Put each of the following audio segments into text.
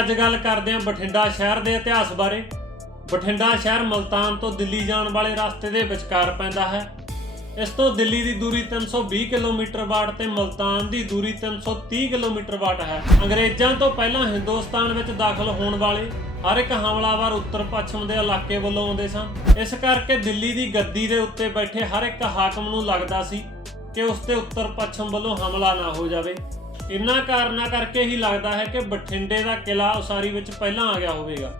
ਅੱਜ ਗੱਲ ਕਰਦੇ ਹਾਂ ਬਠਿੰਡਾ ਸ਼ਹਿਰ ਦੇ ਇਤਿਹਾਸ ਬਾਰੇ। ਬਠਿੰਡਾ ਸ਼ਹਿਰ ਮਲਤਾਨ ਤੋਂ ਦਿੱਲੀ ਜਾਣ ਵਾਲੇ ਰਸਤੇ ਦੇ ਵਿਚਕਾਰ ਪੈਂਦਾ ਹੈ। ਇਸ ਤੋਂ ਦਿੱਲੀ ਦੀ ਦੂਰੀ 320 ਕਿਲੋਮੀਟਰ ਵਾਟ ਤੇ ਮਲਤਾਨ ਦੀ ਦੂਰੀ 330 ਕਿਲੋਮੀਟਰ ਵਾਟ ਹੈ। ਅੰਗਰੇਜ਼ਾਂ ਤੋਂ ਪਹਿਲਾਂ ਹਿੰਦੁਸਤਾਨ ਵਿੱਚ ਦਾਖਲ ਹੋਣ ਵਾਲੇ ਹਰ ਇੱਕ ਹਮਲਾਵਰ ਉੱਤਰ ਪੱਛਮ ਦੇ ਇਲਾਕੇ ਵੱਲੋਂ ਆਉਂਦੇ ਸਨ। ਇਸ ਕਰਕੇ ਦਿੱਲੀ ਦੀ ਗੱਦੀ ਦੇ ਉੱਤੇ ਬੈਠੇ ਹਰ ਇੱਕ ਹਾਕਮ ਨੂੰ ਲੱਗਦਾ ਸੀ ਕਿ ਉਸ ਤੇ ਉੱਤਰ ਪੱਛਮ ਵੱਲੋਂ ਹਮਲਾ ਨਾ ਹੋ ਜਾਵੇ। ਇਨ੍ਹਾਂ ਕਾਰਨਾਂ ਕਰਕੇ ਹੀ ਲੱਗਦਾ ਹੈ ਕਿ ਬਠਿੰਡੇ ਦਾ ਕਿਲਾ ਉਸਾਰੀ ਵਿੱਚ ਪਹਿਲਾਂ ਆ ਗਿਆ ਹੋਵੇਗਾ।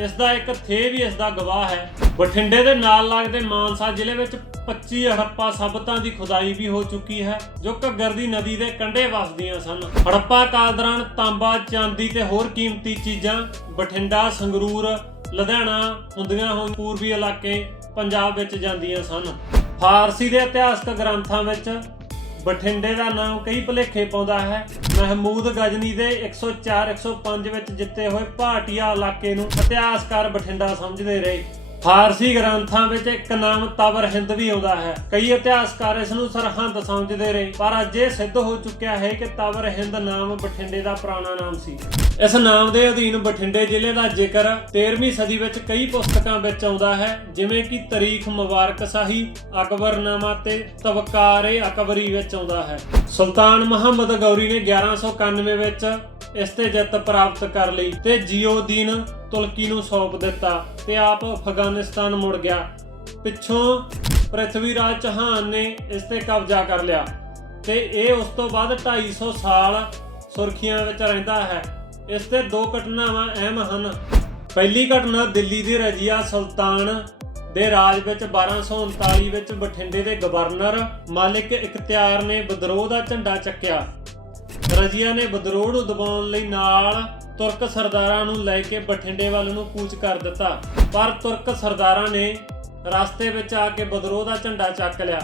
ਇਸ ਦਾ ਇੱਕ ਥੇ ਵੀ ਇਸ ਦਾ ਗਵਾਹ ਹੈ। ਬਠਿੰਡੇ ਦੇ ਨਾਲ ਲੱਗਦੇ ਮਾਨਸਾ ਜ਼ਿਲ੍ਹੇ ਵਿੱਚ 25 ਹੜੱਪਾ ਸਭਤਾਂ ਦੀ ਖੁਦਾਈ ਵੀ ਹੋ ਚੁੱਕੀ ਹੈ, ਜੋ ਘੱਗਰ ਦੀ ਨਦੀ ਦੇ ਕੰਢੇ ਵਸਦੀਆਂ ਸਨ। ਹੜੱਪਾ ਕਾਲ ਦੌਰਾਨ ਤਾਂਬਾ, ਚਾਂਦੀ ਤੇ ਹੋਰ ਕੀਮਤੀ ਚੀਜ਼ਾਂ ਬਠਿੰਡਾ, ਸੰਗਰੂਰ, ਲੁਧਿਆਣਾ ਹੁੰਦੀਆਂ ਹੋਈ ਪੂਰਬੀ ਇਲਾਕੇ ਪੰਜਾਬ ਵਿੱਚ ਜਾਂਦੀਆਂ ਸਨ। ਫਾਰਸੀ ਦੇ ਇਤਿਹਾਸਕ ਗ੍ਰੰਥਾਂ ਵਿੱਚ ਬਠਿੰਡੇ ਦਾ ਨਾਮ ਕਈ ਭੁਲੇਖੇ ਪਾਉਂਦਾ ਹੈ। ਮਹਿਮੂਦ ਗਜਨੀ ਦੇ 104 105 ਵਿੱਚ ਜਿੱਤੇ ਹੋਏ ਭਾਟੀਆ ਇਲਾਕੇ ਨੂੰ ਇਤਿਹਾਸਕਾਰ ਬਠਿੰਡਾ ਸਮਝਦੇ ਰਹੇ। ਫਾਰਸੀ ਗ੍ਰੰਥਾਂ ਵਿੱਚ ਇੱਕ ਨਾਮ ਤਵਰ ਹਿੰਦ ਵੀ ਆਉਂਦਾ ਹੈ। ਕਈ ਇਤਿਹਾਸਕਾਰ ਇਸ ਨੂੰ ਸਰਹੰਦ ਸਮਝਦੇ ਰਹੇ ਪਰ ਅੱਜ ਇਹ ਸਿੱਧ ਹੋ ਚੁੱਕਿਆ ਹੈ ਕਿ ਤਵਰ ਹਿੰਦ ਨਾਮ ਬਠਿੰਡੇ ਦਾ ਪੁਰਾਣਾ ਨਾਮ ਸੀ। ਇਸ ਨਾਮ ਦੇ ਅਧੀਨ ਬਠਿੰਡੇ ਜ਼ਿਲ੍ਹੇ ਦਾ ਜ਼ਿਕਰ 13ਵੀਂ ਸਦੀ ਵਿੱਚ ਕਈ ਪੁਸਤਕਾਂ ਵਿੱਚ ਆਉਂਦਾ ਹੈ, ਜਿਵੇਂ ਕਿ ਤਾਰੀਖ ਮੁਬਾਰਕ ਸਾਹੀ, ਅਕਬਰਨਾਮਾ ਤੇ ਤਵਕਾਰੇ ਅਕਬਰੀ ਵਿੱਚ ਆਉਂਦਾ ਹੈ। ਸੁਲਤਾਨ ਮੁਹੰਮਦ ਗੌਰੀ ਨੇ 1191 ਵਿੱਚ ਇਸ ਤੇ ਜਿੱਤ ਪ੍ਰਾਪਤ ਕਰ ਲਈ ਤੇ ਜਿਉਦੀਨ ਤੁਲਕੀ ਨੂੰ ਸੌਂਪ ਦਿੱਤਾ ਤੇ ਆਪ ਅਫਗਾਨਿਸਤਾਨ ਮੁੜ ਗਿਆ। ਪਿੱਛੋਂ ਪ੍ਰਿਥਵੀ ਚੌਹਾਨ ਨੇ ਇਸ ਤੇ ਕਬਜ਼ਾ ਕਰ ਲਿਆ ਤੇ ਇਹ ਉਸ ਤੋਂ ਬਾਅਦ 250 ਸਾਲ ਸੁਰਖੀਆਂ ਵਿੱਚ ਰਹਿੰਦਾ ਹੈ। ਇਸ ਤੇ ਦੋ ਘਟਨਾਵਾਂ ਅਹਿਮ ਹਨ। ਪਹਿਲੀ ਘਟਨਾ ਦਿੱਲੀ ਦੇ ਰਜੀਆ ਸੁਲਤਾਨ ਦੇ ਰਾਜ ਵਿੱਚ 1239 ਵਿੱਚ ਬਠਿੰਡੇ ਦੇ ਗਵਰਨਰ ਮਾਲਿਕ ਇਖਤਿਆਰ ਨੇ ਵਿਦਰੋਹ ਦਾ ਝੰਡਾ ਚੱਕਿਆ। ਰਜੀਆ ਨੇ ਵਿਦਰੋਹ ਨੂੰ ਦਬਾਉਣ ਲਈ ਨਾਲ ਤੁਰਕ ਸਰਦਾਰਾਂ ਨੂੰ ਲੈ ਕੇ ਬਠਿੰਡੇ ਵੱਲ ਨੂੰ ਕੂਚ ਕਰ ਦਿੱਤਾ। ਪਰ ਤੁਰਕ ਸਰਦਾਰਾਂ ਨੇ ਰਸਤੇ ਵਿੱਚ ਆ ਕੇ ਵਿਦਰੋਹ ਦਾ ਝੰਡਾ ਚੱਕ ਲਿਆ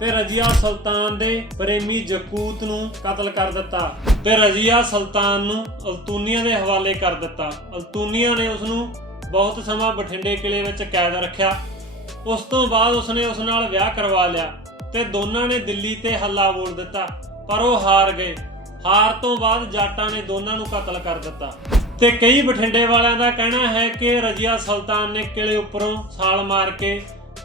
ਤੇ ਰਜੀਆ ਸੁਲਤਾਨ ਦੇ ਪ੍ਰੇਮੀ ਜਕੂਤ ਨੂੰ ਕਤਲ ਕਰ ਦਿੱਤਾ ਤੇ ਰਜੀਆ ਸੁਲਤਾਨ ਨੂੰ ਅਲਤੂਨੀਆਂ ਦੇ ਹਵਾਲੇ ਕਰ ਦਿੱਤਾ। ਅਲਤੂਨੀਆ ਨੇ ਉਸ ਨੂੰ ਬਹੁਤ ਸਮਾਂ ਬਠਿੰਡੇ ਕਿਲੇ ਵਿੱਚ ਕੈਦ ਰੱਖਿਆ। ਉਸ ਤੋਂ ਬਾਅਦ ਉਸਨੇ ਉਸ ਨਾਲ ਵਿਆਹ ਕਰਵਾ ਲਿਆ ਤੇ ਦੋਨਾਂ ਨੇ ਦਿੱਲੀ ਤੇ ਹੱਲਾ ਬੋਲ ਦਿੱਤਾ, ਪਰ ਉਹ ਹਾਰ ਗਏ। ਹਾਰ ਤੋਂ ਬਾਅਦ ਜਾਟਾਂ ਨੇ ਦੋਨਾਂ ਨੂੰ ਕਤਲ ਕਰ ਦਿੱਤਾ। ਤੇ ਕਈ ਬਠਿੰਡੇ ਵਾਲਿਆਂ ਦਾ ਕਹਿਣਾ ਹੈ ਕਿ ਰਜੀਆ ਸੁਲਤਾਨ ਨੇ ਕਿਲੇ ਉੱਪਰੋਂ ਛਾਲ ਮਾਰ ਕੇ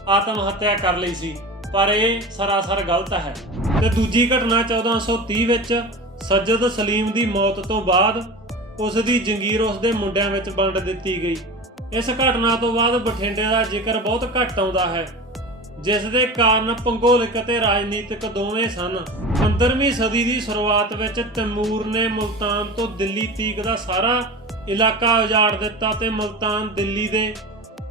ਆਤਮ ਹੱਤਿਆ ਕਰ ਲਈ ਸੀ, ਪਰ ਇਹ ਸਰਾਸਰ ਗਲਤ ਹੈ। ਤੇ ਦੂਜੀ ਘਟਨਾ 1430 ਵਿੱਚ ਸੱਜਦ ਸਲੀਮ ਦੀ ਮੌਤ ਤੋਂ ਬਾਅਦ ਉਸ ਦੀ ਜੰਗੀਰ ਉਸ ਦੇ ਮੁੰਡਿਆਂ ਵਿੱਚ ਵੰਡ ਦਿੱਤੀ ਗਈ। ਇਸ ਘਟਨਾ ਤੋਂ ਬਾਅਦ ਬਠਿੰਡੇ ਦਾ ਜ਼ਿਕਰ ਬਹੁਤ ਘੱਟ ਆਉਂਦਾ ਹੈ। ਜਿਸ ਦੇ ਕਾਰਨ ਭੂਗੋਲਿਕ ਅਤੇ ਰਾਜਨੀਤਿਕ ਦੋਵੇਂ ਸਨ। 15ਵੀਂ ਸਦੀ ਦੀ ਸ਼ੁਰੂਆਤ ਵਿੱਚ ਤੈਮੂਰ ਨੇ ਮੁਲਤਾਨ ਤੋਂ ਦਿੱਲੀ ਤੀਕ ਦਾ ਸਾਰਾ ਇਲਾਕਾ ਉਜਾੜ ਦਿੱਤਾ ਤੇ ਮੁਲਤਾਨ ਦਿੱਲੀ ਦੇ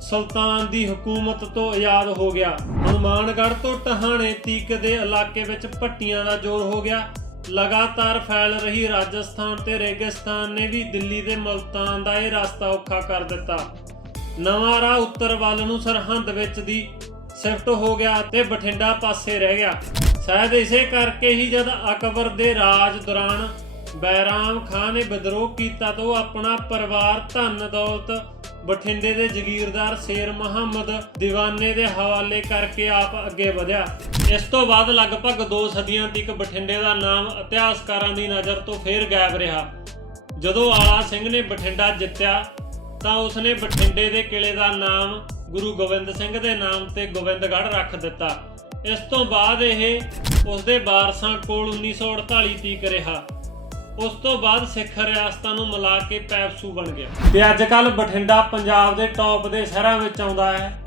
ਸੁਲਤਾਨ ਦੀ ਹਕੂਮਤ ਤੋਂ ਆਜ਼ਾਦ ਹੋ ਗਿਆ। ਹਨੂਮਾਨਗੜ੍ਹ ਤੋਂ ਟਹਾਣੇ ਤੀਕ ਦੇ ਇਲਾਕੇ ਵਿੱਚ ਭੱਟੀਆਂ ਦਾ ਜ਼ੋਰ ਹੋ ਗਿਆ। ਲਗਾਤਾਰ ਫੈਲ ਰਹੀ ਰਾਜਸਥਾਨ ਤੇ ਰੇਗਿਸਤਾਨ ਨੇ ਵੀ ਦਿੱਲੀ ਦੇ ਮੁਲਤਾਨ ਦਾ ਇਹ ਰਸਤਾ ਔਖਾ ਕਰ ਦਿੱਤਾ। ਨਵਾਂ ਰਾਹ ਉੱਤਰ ਵੱਲ ਨੂੰ ਸਰਹੰਦ ਵਿੱਚ ਦੀ ਸ਼ਿਫਟ ਹੋ ਗਿਆ ਤੇ ਬਠਿੰਡਾ ਪਾਸੇ ਰਹਿ ਗਿਆ। ਸ਼ਾਇਦ ਇਸੇ ਕਰਕੇ ਹੀ ਜਦ ਅਕਬਰ ਦੇ ਰਾਜ ਦੌਰਾਨ ਬੈਰਾਮ ਖਾਨ ਨੇ ਵਿਦਰੋਹ ਕੀਤਾ ਤਾਂ ਉਹ ਆਪਣਾ ਪਰਿਵਾਰ ਧਨ ਦੌਲਤ ਬਠਿੰਡੇ ਦੇ ਜ਼ਗੀਰਦਾਰ ਸ਼ੇਰ ਮੁਹੰਮਦ ਦੀਵਾਨੇ ਦੇ ਹਵਾਲੇ ਕਰਕੇ ਆਪ ਅੱਗੇ ਵਧਿਆ। ਇਸ ਤੋਂ ਬਾਅਦ ਲਗਭਗ 2 ਸਦੀਆਂ ਤੱਕ ਬਠਿੰਡੇ ਦਾ ਨਾਮ ਇਤਿਹਾਸਕਾਰਾਂ ਦੀ ਨਜ਼ਰ ਤੋਂ ਫੇਰ ਗਾਇਬ ਰਿਹਾ। ਜਦੋਂ ਆਲਾ ਸਿੰਘ ਨੇ ਬਠਿੰਡਾ ਜਿੱਤਿਆ ਤਾਂ ਉਸਨੇ ਬਠਿੰਡੇ ਦੇ ਕਿਲੇ ਦਾ ਨਾਮ ਗੁਰੂ ਗੋਬਿੰਦ ਸਿੰਘ ਦੇ ਨਾਮ ਤੇ ਗੋਬਿੰਦਗੜ੍ਹ ਰੱਖ ਦਿੱਤਾ। ਇਸ ਤੋਂ ਬਾਅਦ ਇਹ ਉਸਦੇ ਵਾਰਸਾਂ ਕੋਲ 1948 ਤੀਕ ਰਿਹਾ। ਉਸ ਤੋਂ ਬਾਅਦ ਸਿੱਖ ਰਿਆਸਤਾਂ ਨੂੰ ਮਿਲਾ ਕੇ ਪੈਪਸੂ ਬਣ ਗਿਆ। ਤੇ ਅੱਜ ਕੱਲ ਬਠਿੰਡਾ, ਪੰਜਾਬ ਦੇ ਟੌਪ ਦੇ ਸ਼ਹਿਰਾਂ ਵਿੱਚ ਆਉਂਦਾ ਹੈ।